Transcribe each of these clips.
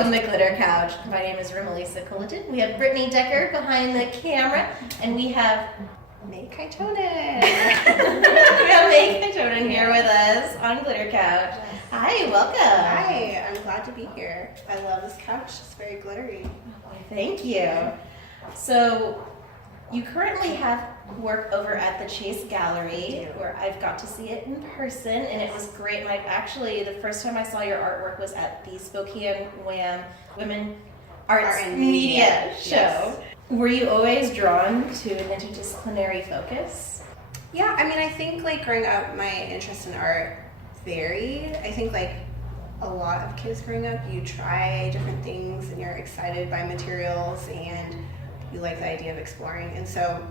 welcome to Glitter Couch. My name is Rimelisa Culliton. We have Brittany Decker behind the camera, and we have May Kaitonen. we have May Kaitonen here with us on Glitter Couch. Hi, welcome. Hi, I'm glad to be here. I love this couch. It's very glittery. Thank you. So, you currently have work over at the Chase Gallery, where I've got to see it in person, and it was great. Like, actually, the first time I saw your artwork was at the Spokane WAM Women Arts Art and Media Show. Yes. Were you always drawn to an interdisciplinary focus? Yeah, I mean, I think like growing up, my interest in art varied. I think like a lot of kids growing up, you try different things and you're excited by materials and you like the idea of exploring. And so,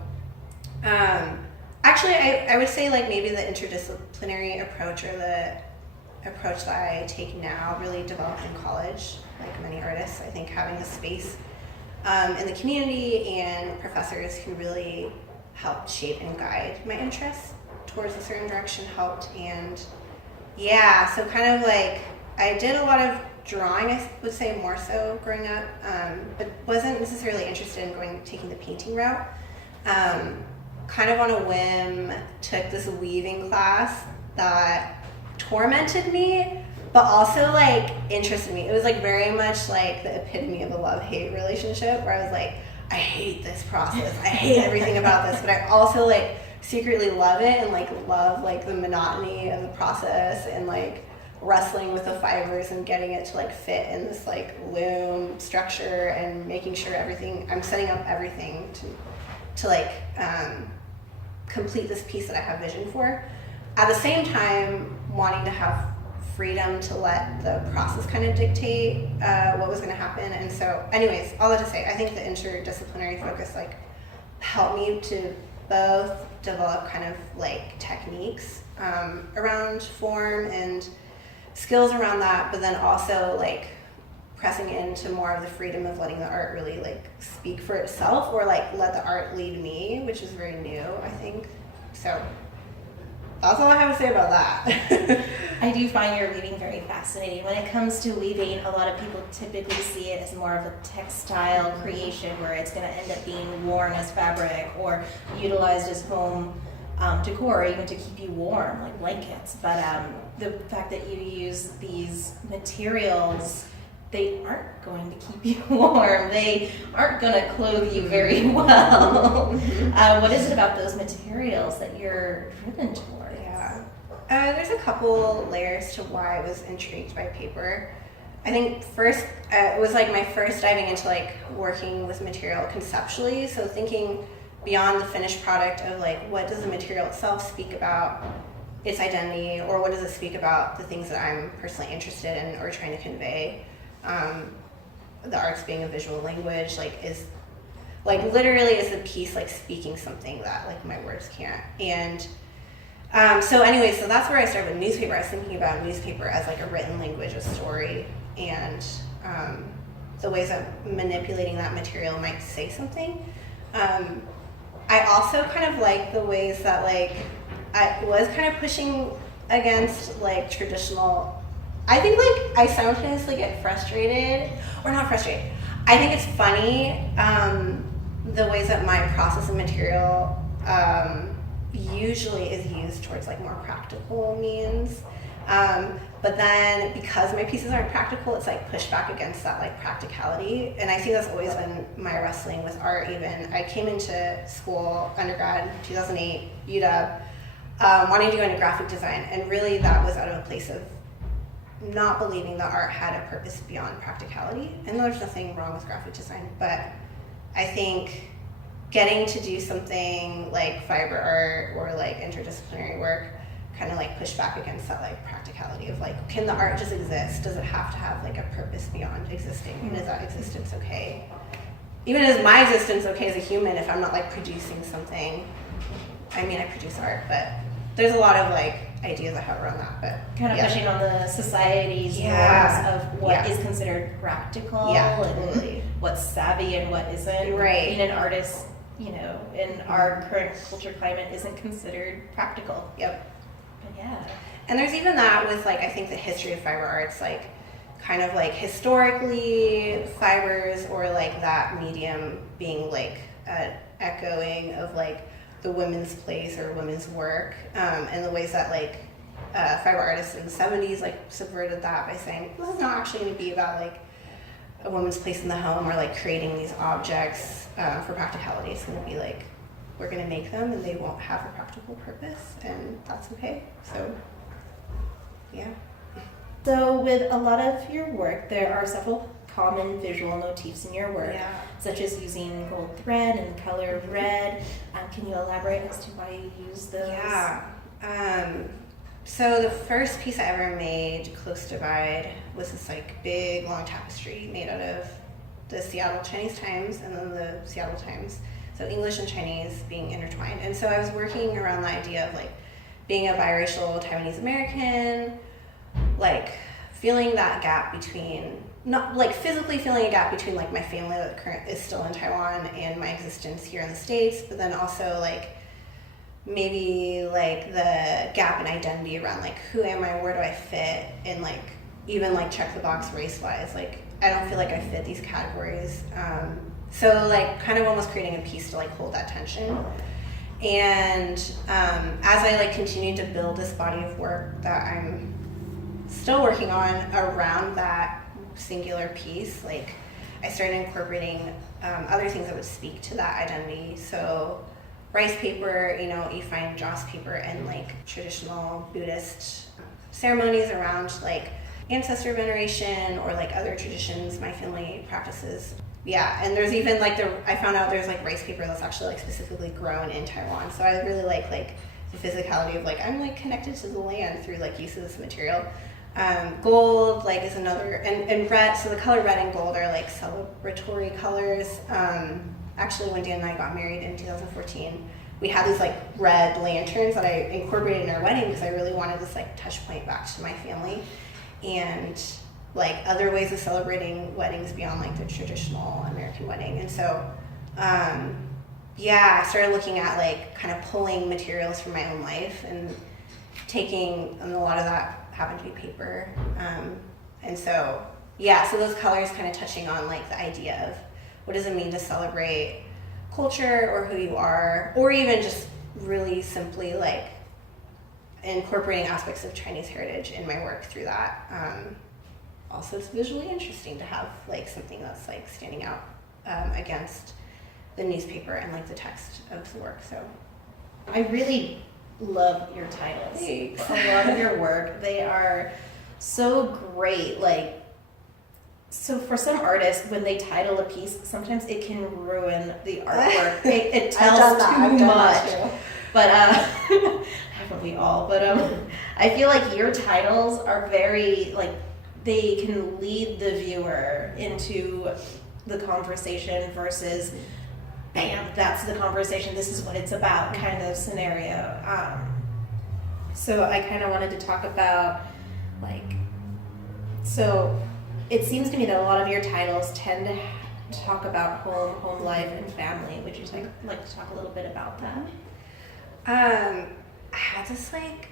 actually, I would say like maybe the interdisciplinary approach or the approach that I take now really developed in college, like many artists. I think having a space in the community and professors who really helped shape and guide my interests towards a certain direction helped. And yeah, so kind of like I did a lot of drawing, I would say more so growing up, but wasn't necessarily interested in taking the painting route. Kind of on a whim, took this weaving class that tormented me, but also like interested me. It was like very much like the epitome of a love-hate relationship where I was like, I hate this process. I hate everything about this, but I also like secretly love it and like love like the monotony of the process and like wrestling with the fibers and getting it to like fit in this like loom structure and making sure I'm setting up everything to like complete this piece that I have vision for. At the same time, wanting to have freedom to let the process kind of dictate what was going to happen. And so anyways, all that to say, I think the interdisciplinary focus like helped me to both develop kind of like techniques around form and skills around that, but then also like pressing into more of the freedom of letting the art really like speak for itself or like let the art lead me, which is very new, I think. So that's all I have to say about that. I do find your weaving very fascinating. When it comes to weaving, a lot of people typically see it as more of a textile creation where it's going to end up being worn as fabric or utilized as home decor, or even to keep you warm, like blankets. But the fact that you use these materials, they aren't going to keep you warm. They aren't going to clothe you very well. What is it about those materials that you're driven towards? Yeah, there's a couple layers to why I was intrigued by paper. I think first, it was like my first diving into like working with material conceptually. So thinking beyond the finished product of like, what does the material itself speak about its identity, or what does it speak about the things that I'm personally interested in or trying to convey? The arts being a visual language, like is like literally is the piece like speaking something that like my words can't. And so anyway, so that's where I started with newspaper. I was thinking about newspaper as like a written language, a story, and the ways that manipulating that material might say something. I also kind of like the ways that like I was kind of pushing against like traditional. I think like I simultaneously get frustrated, or not frustrated. I think it's funny the ways that my process of material usually is used towards like more practical means. But then because my pieces aren't practical, it's like pushed back against that like practicality. And I think that's always been my wrestling with art even. I came into school, undergrad, 2008, UW, wanting to go into graphic design. And really that was out of a place of not believing that art had a purpose beyond practicality. And there's nothing wrong with graphic design, but I think getting to do something like fiber art or like interdisciplinary work kind of like push back against that like practicality of like, can the art just exist? Does it have to have like a purpose beyond existing? And is that existence okay? Even is my existence okay as a human if I'm not like producing something? I mean, I produce art, but there's a lot of like ideas I have around that, but kind of pushing on the society's norms of what is considered practical and what's savvy and what isn't. Right. Being an artist, you know, in our current culture climate isn't considered practical. Yep. But yeah. And there's even that with like, I think the history of fiber arts, like kind of like historically fibers, or like that medium being like an echoing of like the women's place or women's work, and the ways that like fiber artists in the 70s like subverted that by saying this is not actually going to be about like a woman's place in the home or like creating these objects for practicality. It's going to be like we're going to make them and they won't have a practical purpose, and that's okay. So yeah. So with a lot of your work, there are several common visual motifs in your work, Yeah. such as using gold thread and color red. Can you elaborate as to why you use those? Yeah. So the first piece I ever made, Close Divide, was this like big long tapestry made out of the Seattle Chinese Times and then the Seattle Times. So English and Chinese being intertwined. And so I was working around the idea of like being a biracial Taiwanese American, like feeling that gap between, not like physically feeling a gap between like my family that is still in Taiwan and my existence here in the States, but then also like maybe like the gap in identity around like who am I, where do I fit, and like even like check the box race wise, like I don't feel like I fit these categories. So like kind of almost creating a piece to like hold that tension. And as I like continued to build this body of work that I'm still working on around that singular piece, like I started incorporating other things that would speak to that identity. So rice paper, you know, you find joss paper and like traditional Buddhist ceremonies around like ancestor veneration or like other traditions my family practices. Yeah, and there's even like I found out there's like rice paper that's actually like specifically grown in Taiwan. So I really like the physicality of like I'm like connected to the land through like use of this material. Gold like is another, and red. So the color red and gold are like celebratory colors. Actually, when Dan and I got married in 2014, we had these like red lanterns that I incorporated in our wedding because I really wanted this like touch point back to my family and like other ways of celebrating weddings beyond like the traditional American wedding. And so yeah, I started looking at like kind of pulling materials from my own life and taking, and a lot of that happened to be paper. And so yeah, so those colors kind of touching on like the idea of what does it mean to celebrate culture or who you are, or even just really simply like incorporating aspects of Chinese heritage in my work through that. Also, it's visually interesting to have like something that's like standing out against the newspaper and like the text of the work. So I really love your titles. Thanks. A lot of your work, they are so great. Like, so for some artists, when they title a piece, sometimes it can ruin the artwork. It tells too much. But haven't we all? But I feel like your titles are very like they can lead the viewer into the conversation versus bam, that's the conversation, this is what it's about kind of scenario. So I kind of wanted to talk about like, so it seems to me that a lot of your titles tend to talk about home life and family. Would you like to talk a little bit about that? I had this like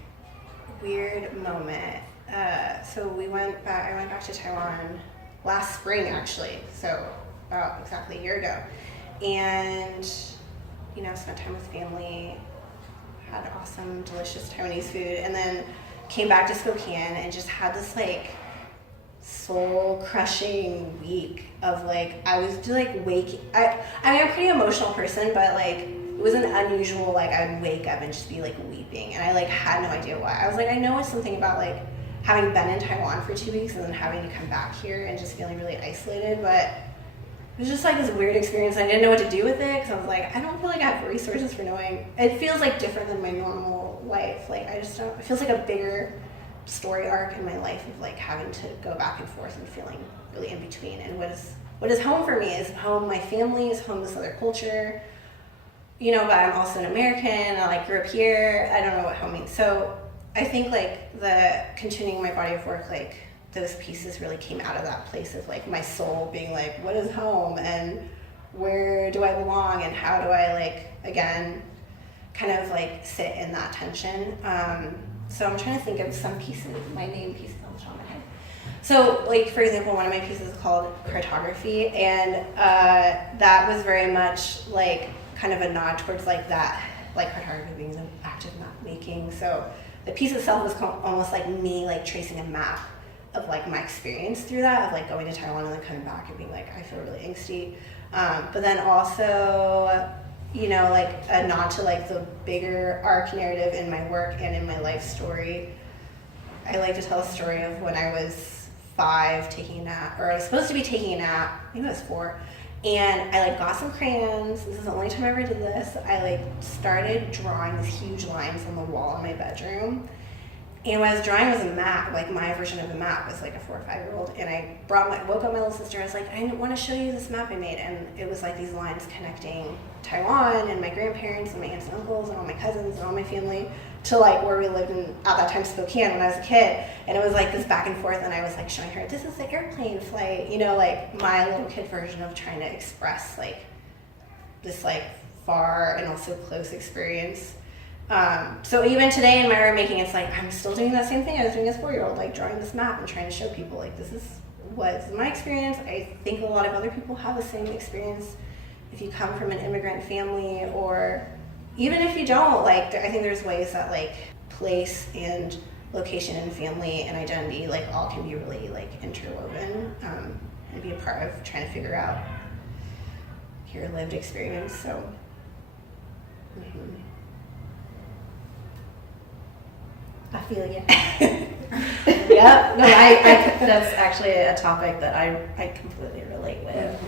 weird moment. So I went back to Taiwan last spring actually, so about exactly a year ago. And, you know, spent time with family, had awesome, delicious Taiwanese food, and then came back to Spokane and just had this like soul-crushing week of like, I was just like waking, I mean, I'm a pretty emotional person, but like, it was an unusual, like I'd wake up and just be like weeping, and I like had no idea why. I was like, I know it's something about like having been in Taiwan for 2 weeks and then having to come back here and just feeling really isolated, but it was just like this weird experience. I didn't know what to do with it because I was like, I don't feel like I have resources for knowing. It feels like different than my normal life. Like I just don't, it feels like a bigger story arc in my life of like having to go back and forth and feeling really in between. And what is home for me is home, my family is home, this other culture, you know, but I'm also an American. I like grew up here. I don't know what home means. So I think like the continuing my body of work, like those pieces really came out of that place of like my soul being like, what is home and where do I belong and how do I like, again, kind of like sit in that tension. So I'm trying to think of some pieces, my main pieces on the top of my head. So, like, for example, one of my pieces is called Cartography, and that was very much like kind of a nod towards like that, like cartography being an active map making. So the piece itself was almost like me like tracing a map of like my experience through that, of like going to Taiwan and then coming back and being like, I feel really angsty. But then also, you know, like a nod to like the bigger arc narrative in my work and in my life story. I like to tell a story of when I was 5 taking a nap, or I was supposed to be taking a nap, I think I was 4, and I like got some crayons. This is the only time I ever did this. I like started drawing these huge lines on the wall in my bedroom. And what I was drawing was a map, like my version of a map as like a 4 or 5-year-old. And I woke up my little sister. I was like, I want to show you this map I made. And it was like these lines connecting Taiwan and my grandparents and my aunts and uncles and all my cousins and all my family to like where we lived in, at that time, Spokane when I was a kid. And it was like this back and forth. And I was like showing her, this is the airplane flight, you know, like my little kid version of trying to express like this like far and also close experience. So even today in my art making, it's like I'm still doing that same thing I was doing as a 4-year-old, like drawing this map and trying to show people like this is what's my experience. I think a lot of other people have the same experience if you come from an immigrant family, or even if you don't. Like I think there's ways that like place and location and family and identity like all can be really like interwoven, and be a part of trying to figure out your lived experience. So. I feel you. Yeah, no, I that's actually a topic that I completely relate with.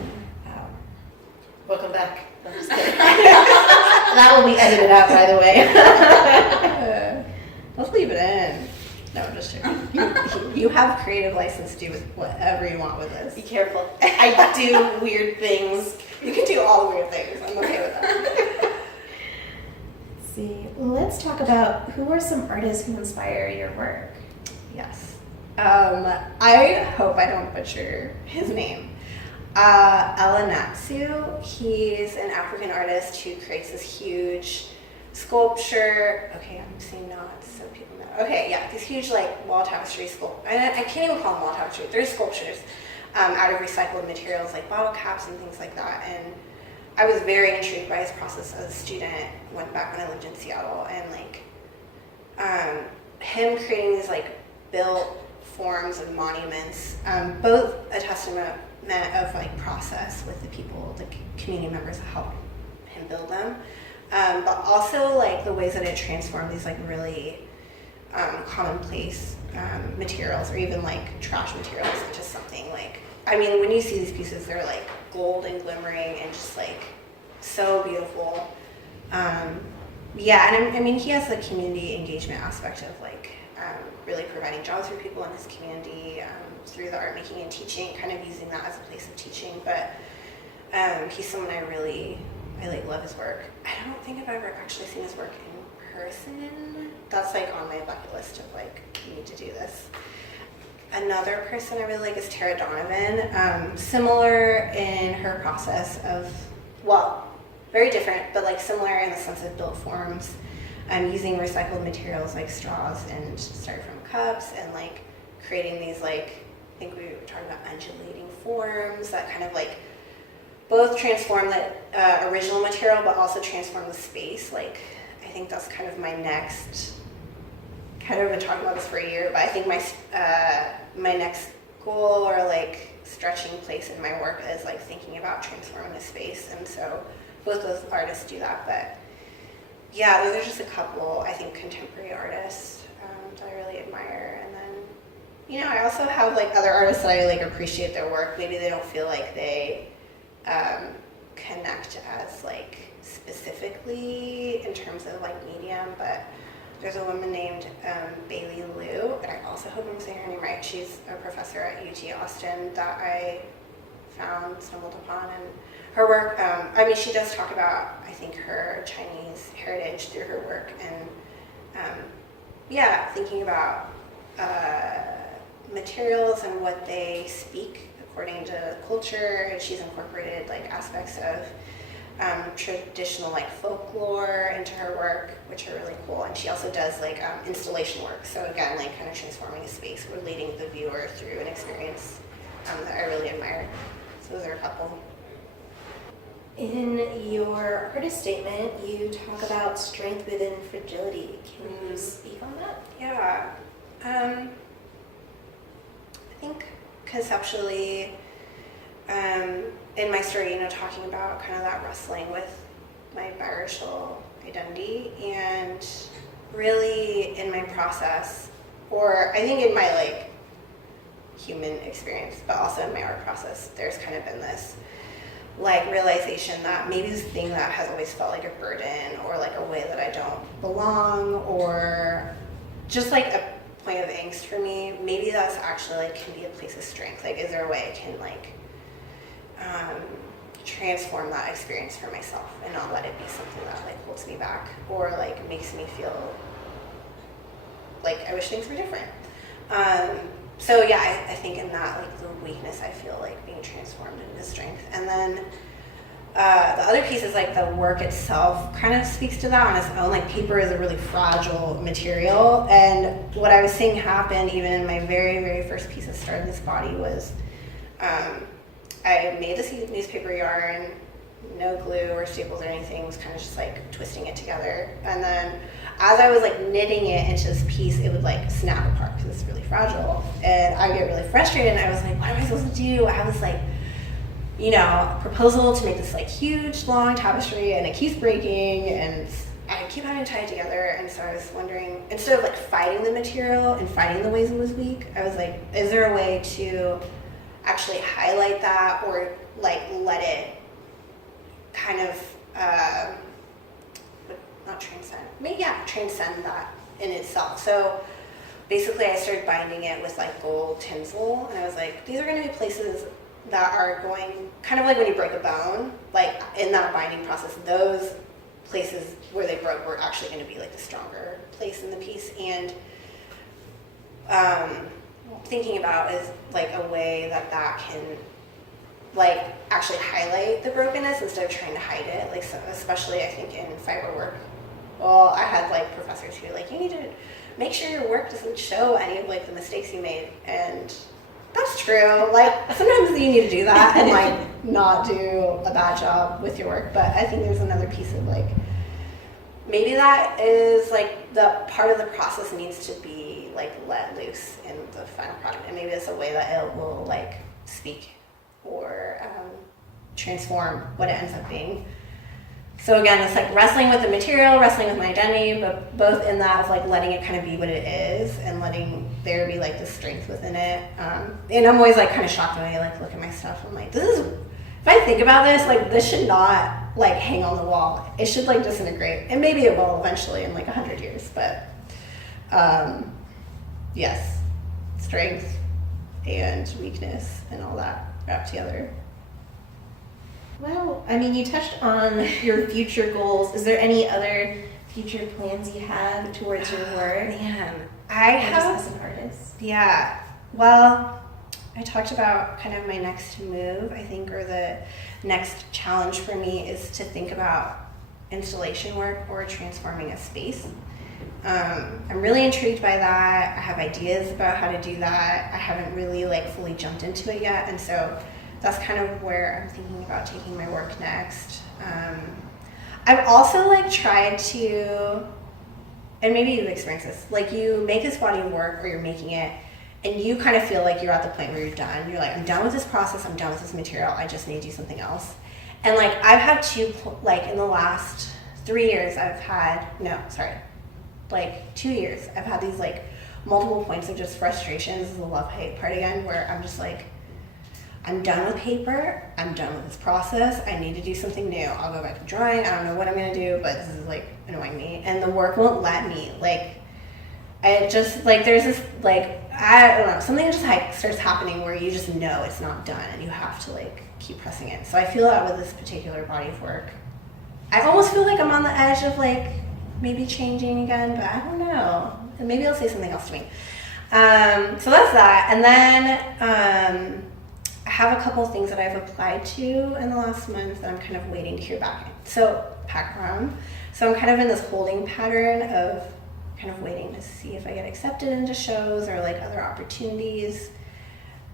Welcome back. I'm just kidding. That will be edited out, by the way. Let's leave it in. No, I'm just joking. You have creative license to do with whatever you want with this. Be careful. I do weird things. You can do all the weird things. I'm okay with that. See, let's talk about who are some artists who inspire your work. Yes. I hope I don't butcher his name. Ella Natsu. He's an African artist who creates this huge sculpture. Okay, I'm saying nods so people know. Okay, yeah, these huge like wall tapestry I can't even call them wall tapestry. They're sculptures out of recycled materials like bottle caps and things like that. And I was very intrigued by his process as a student back when I lived in Seattle, and like him creating these like built forms and monuments, both a testament of like process with the people, the community members that helped him build them, but also like the ways that it transformed these like really commonplace materials, or even like trash materials, into something like, I mean, when you see these pieces, they're like gold and glimmering and just like so beautiful. Yeah, and I mean, he has the community engagement aspect of like really providing jobs for people in his community through the art making and teaching, kind of using that as a place of teaching. But he's someone I like love his work. I don't think I've ever actually seen his work in person. That's like on my bucket list of like, you need to do this. Another person I really like is Tara Donovan. Similar in her process of, well, very different, but like similar in the sense of built forms, using recycled materials like straws and styrofoam cups, and like creating these like, I think we were talking about undulating forms that kind of like both transform the original material, but also transform the space. Like, I think that's kind of my next, kind of been talking about this for a year, but I think my next goal, or like stretching place in my work, is like thinking about transforming the space. And so both those artists do that. But yeah, those are just a couple, I think, contemporary artists that I really admire. And then, you know, I also have like other artists that I like appreciate their work. Maybe they don't feel like they connect as like specifically in terms of like medium, but there's a woman named Bailey Liu, and I also hope I'm saying her name right. She's a professor at UT Austin that I stumbled upon, and her work, I mean, she does talk about, I think, her Chinese heritage through her work, and yeah, thinking about materials and what they speak according to culture, and she's incorporated like aspects of traditional like folklore into her work, which are really cool. And she also does like installation work. So again, like kind of transforming a space or leading the viewer through an experience that I really admire. So those are a couple. In your artist statement, you talk about strength within fragility. Can you speak on that? Yeah. I think conceptually, in my story, talking about kind of that wrestling with my biracial identity, and really in my process, or I think in my like human experience, but also in my art process, there's kind of been this like realization that maybe this thing that has always felt like a burden or like a way that I don't belong or just like a point of angst for me, maybe that's actually like can be a place of strength. Like, is there a way I can like transform that experience for myself and not let it be something that like holds me back or like makes me feel like I wish things were different. So yeah, I think in that like the weakness, I feel like being transformed into strength. And then the other piece is like the work itself kind of speaks to that on its own. Like paper is a really fragile material, and what I was seeing happen even in my very, very first piece of Starting This Body was I made this newspaper yarn, no glue or staples or anything, was kind of just like twisting it together. And then as I was like knitting it into this piece, it would like snap apart because it's really fragile. And I get really frustrated and I was like, what am I supposed to do? I was like, proposal to make this like huge long tapestry and it keeps breaking and I keep having to tie it together. And so I was wondering, instead of like fighting the material and fighting the ways it was weak, I was like, is there a way to actually highlight that or like let it kind of not transcend, maybe transcend that in itself. So basically I started binding it with like gold tinsel, and I was like, these are going to be places that are going kind of like when you break a bone, like in that binding process, those places where they broke were actually going to be like the stronger place in the piece. And thinking about is like a way that can like actually highlight the brokenness instead of trying to hide it, like so, especially I think in fiber work. Well, I had like professors who were like, you need to make sure your work doesn't show any of like the mistakes you made, and that's true. Like sometimes you need to do that and like not do a bad job with your work. But I think there's another piece of like maybe that is like the part of the process needs to be like let loose in the final product, and maybe it's a way that it will like speak or transform what it ends up being. So again, it's like wrestling with the material, wrestling with my identity, but both in that of like letting it kind of be what it is and letting there be like the strength within it. And I'm always like kind of shocked when I like look at my stuff. I'm like, if I think about this, like this should not like hang on the wall. It should like disintegrate, and maybe it will eventually in like 100 years. But yes, strength and weakness and all that wrapped together. Well, I mean, you touched on your future goals. Is there any other future plans you have towards your work? Man, Just as an artist. Yeah. Well, I talked about kind of my next move, I think, or the next challenge for me is to think about installation work or transforming a space. I'm really intrigued by that. I have ideas about how to do that. I haven't really like fully jumped into it yet, and so that's kind of where I'm thinking about taking my work next. I've also like tried to, and maybe you've experienced this, like you make this body of work or you're making it and you kind of feel like you're at the point where you're done. You're like, I'm done with this process, I'm done with this material, I just need to do something else. And like I've had in the last 3 years, like 2 years, I've had these like multiple points of just frustration. This is the love-hate part again, where I'm just like, I'm done with paper, I'm done with this process, I need to do something new. I'll go back to drawing, I don't know what I'm gonna do, but this is like annoying me. And the work won't let me. Like, I just, like there's this, like, I don't know, something just like starts happening where you just know it's not done and you have to like keep pressing it. So I feel that with this particular body of work. I almost feel like I'm on the edge of like maybe changing again, but I don't know. And maybe it'll say something else to me. So that's that. And then I have a couple things that I've applied to in the last month that I'm kind of waiting to hear back. So background. So I'm kind of in this holding pattern of kind of waiting to see if I get accepted into shows or like other opportunities,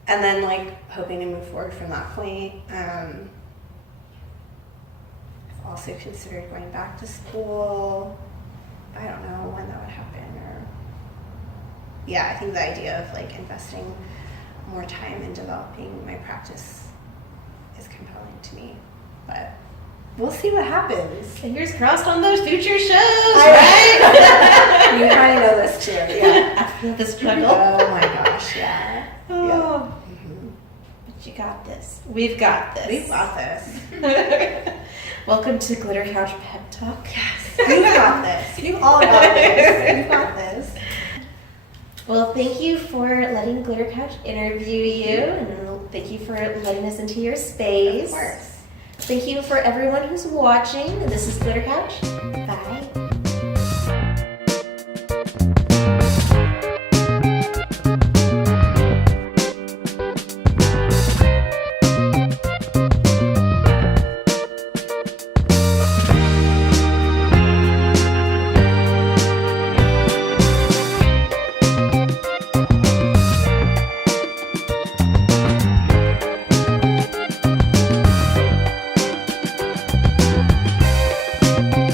and then like hoping to move forward from that point. I've also considered going back to school. I don't know when that would happen, or yeah, I think the idea of like investing more time in developing my practice is compelling to me, but we'll see what happens. Fingers crossed on those future shows, right? You kind of know this too, yeah. I feel the struggle. Oh my gosh, yeah. Oh, Yeah. Mhm. but you got this. We've got this. We've got this. Welcome to Glitter Couch Pep Talk. Yes, you got this. You all got this. You got this. Well, thank you for letting Glitter Couch interview you, and thank you for letting us into your space. Of course. Thank you for everyone who's watching. This is Glitter Couch. Bye.